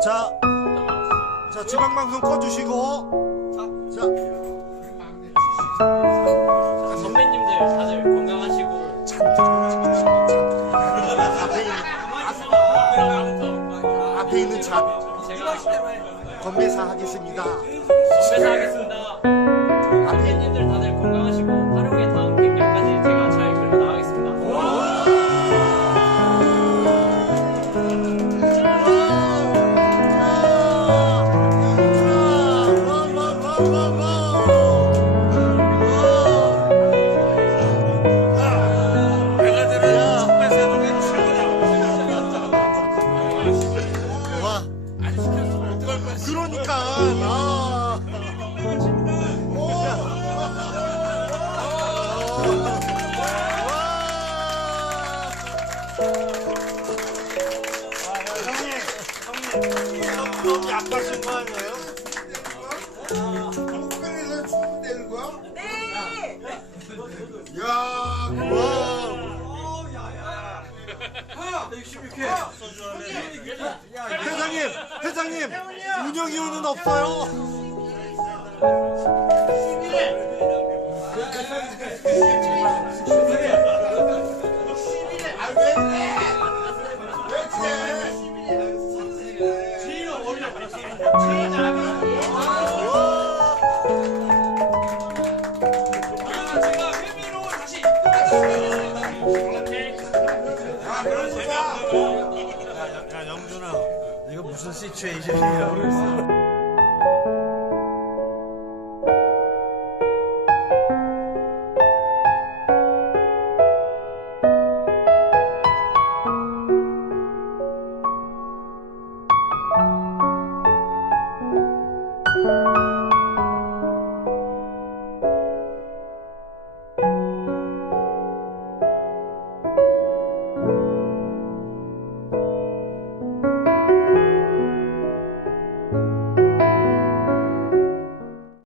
자, 자 지방방송 꺼주시고 자, 자. 선배님들 다들 건강하시고 앞에 있는 앞에 있는 차 건배사 하겠습니다. 그러니까 아. 형님 아빠신 거 아니에요? 한국에서 주문되는 거야? 네. 야, 회장님, 회장님, 운영위원은 없어요. 야 영준아. 이거 무슨 시츄에이션이야?